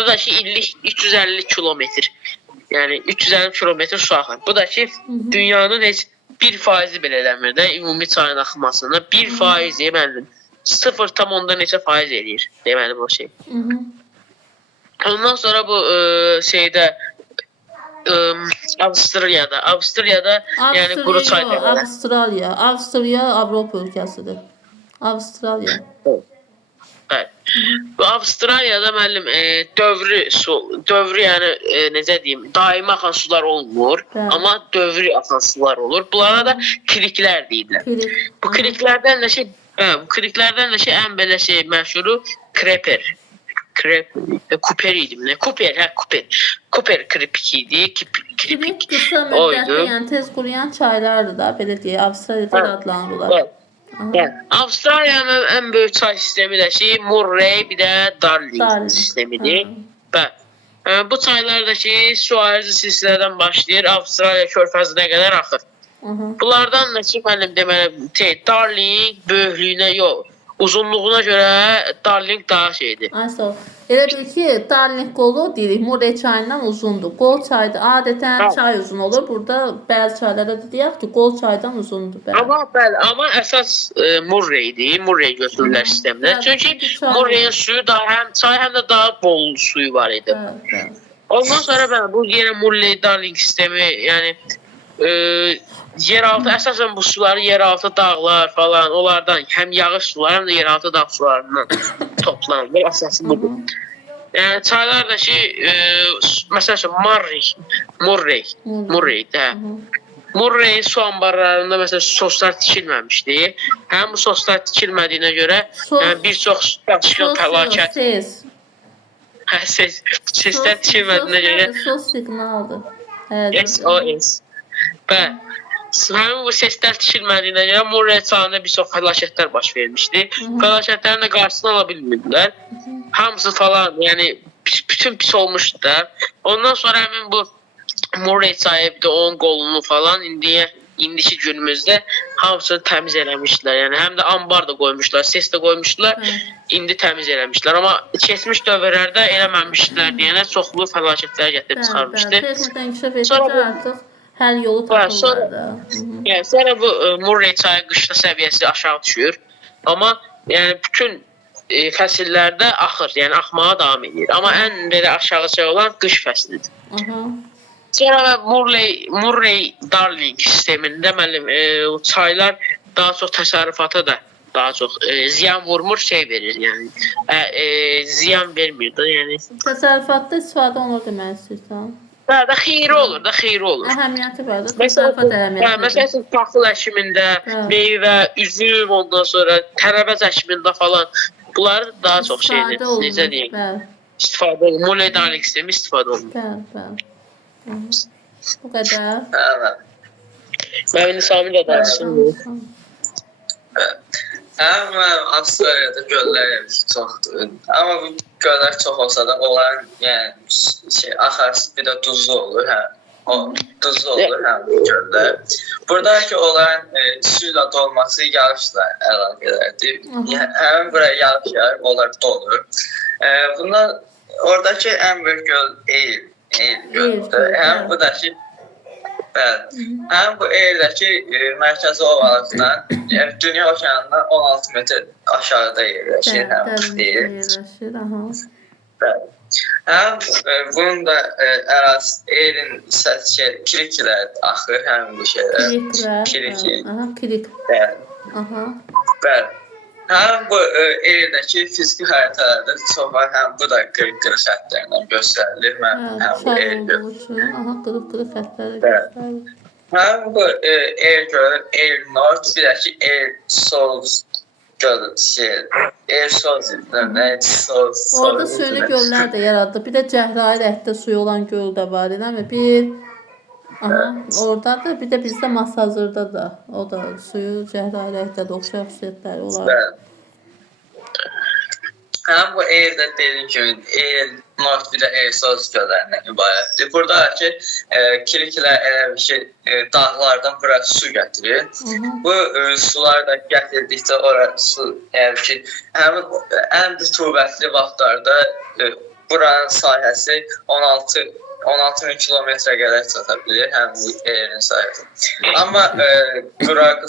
burada da ki illik 350 kilometr. Yəni 350 kilometr su axır. Bu da ki dünyanın heç 1% belə eləmir də ümumi çayın axmasını. 1% deməli 0,10 neçə faiz eləyir. Deməli bu şey. Ondan sonra bu şeydə Avstraliyada yəni quru çay deməli. Avstraliya Avropa ölkəsidir. Avstraliya. Bəli. Bu Avstraliyada müəllim dövrü yəni necə deyim, daimi axan sular olmur, amma dövrü axan sular olur. Bunlara da kriklər deyirlər. Bu kriklərdən də ki ən belə şey məşhuru Cooper idi. Cooper kripik idi. Kripik qısa müddətli, yəni tez quruyan çaylardır da, belə deyək, Avstraliyada adlanırlar. Avstraliyanın ən böyük çay sistemi də ki Murray, bir də Darling sistemidir. Bu çaylar da ki Suarez silsilədən başlayır, Avstraliya körfəzinə qədər axır. Bunlardan da ki mənim deməli Darling böyüklüyünə yox, uzunluğuna görə Darling daha şeydir. Elə bil ki, Darling qolu deyirik, Murray çayından uzundur. Qol çayda adətən çay uzun olur. Burada bəzi çaylarda da deyək ki, qol çaydan uzundur. Amma əsas Murray'dir. Murray götürürlər sistemdə. Çünki Murray'in suyu həm çay, həm də daha bol suyu var idi. Ondan sonra bu yenə Murray Darling sistemi, yəni yeraltı, əsasən bu suları yeraltı dağlar falan, onlardan həm yağış suları, həm də yeraltı dağ sularından toplanır. Əsası budur. Yəni çaylar da ki, məsələn Murray su anbarlarında məsələn soslar tikilməmişdi. Həm bu soslar tikilmədiyinə görə bir çox daşqın fəlakət. Seslər tikilmədiyinə görə. Sos siqnaldır. SOS. Həmin bu seslər tikilmədiyinə görə Murray çayında bir çox fəlakətlər baş vermişdi. Fəlakətlərin də qarşısını ala bilmirdilər. Hamısı falan, yəni bütün pis olmuşdu da. Ondan sonra həmin bu Murray çayı, bir də onun qolunu falan indiki günümüzdə hamısını təmiz eləmişdilər. Yəni həm də ambar da qoymuşlar, ses də qoymuşdular. İndi təmiz eləmişdilər. Amma keçmiş dövrlərdə eləməmişdilər deyənə çoxlu fəlakətlər gətirib çıxarmışdı. Texnikdən inkişaf etdikcə artıq həll yolu tapılırdı. Sonra bu Murray çayı qışda səviyyəsi aşağı düşür. Amma yəni bütün fəsillərdə axır, yəni axmağa davam edir. Amma ən belə aşağıcı olan qış fəslidir. Sonra Murray Darling sistemində müəllim çaylar daha çox təsərrüfata da daha çox ziyan vurmur, şey verir, yəni ziyan vermir də, yəni. Təsərrüfatda istifadə olur demək istəyirsən? Da xeyri olur, Əhəmiyyəti var da, təsərrüfat əhəmiyyəti. Məsələn, taxıl əkimində, meyvə, üzüm, ondan sonra tərəvəz əkimində falan bunlar daha çox şeydir, necə deyim, istifadə olunur. Murray Darling sistemi istifadə olunur. Bəli. Bu qədər. Mənim Sami də danışsın. Mən Avstraliyada göllər çoxdur. Amma bu göllər çox olsa da onların yəni axarsı bir də duzlu olur, duzlu olur bu göllər. Buradakı onların suyla dolması yağışla əlaqələrdir. Həmin buraya yağış yağır, onlar dolur. Bundan oradakı ən böyük göl Eyl göldür. Həm bu da ki, həm bu Eyldəki mərkəzi ovalıqdan dünya okeanından 16 metr aşağıda yerləşir, həm deyil. Həm bunun da ərazisi Eylin hissəsi kriklər axır, həm bu şeylər. Krik. Bəli. Həm bu Eyldəki fiziki xəritələrdə çox var, həm bu da qırıq-qırıq xəttlərlə göstərilir. Həm bu Eyl gölü. Qırıq-qırıq xəttləri göstərilir. Həm bu Eyl gölü, Eyl North, bir də ki Eyl South gölü, Eyl South, Orada suyunu göllər də yaradılır. Bir də Cəhrayir əhdə suyu olan göl də var, eləmi? Oradadır, bir də bizdə Masazırda da, o da suyu Cəhrayir əhdə oxşar xüsusiyyətləri olar. Həm bu Eyldə dediyim kimi, Eyl North, bir də Eyl South göllərindən ibarətdir. Buradakı kriklər elə ki, dağlardan bura su gətirir. Bu sular da gətirdikcə orası su, yəni ki, həmin ən rütubətli vaxtlarda buranın sahəsi 16 bin kilometrə qədər çata bilir, həm bu yerin sahəsi. Amma quraq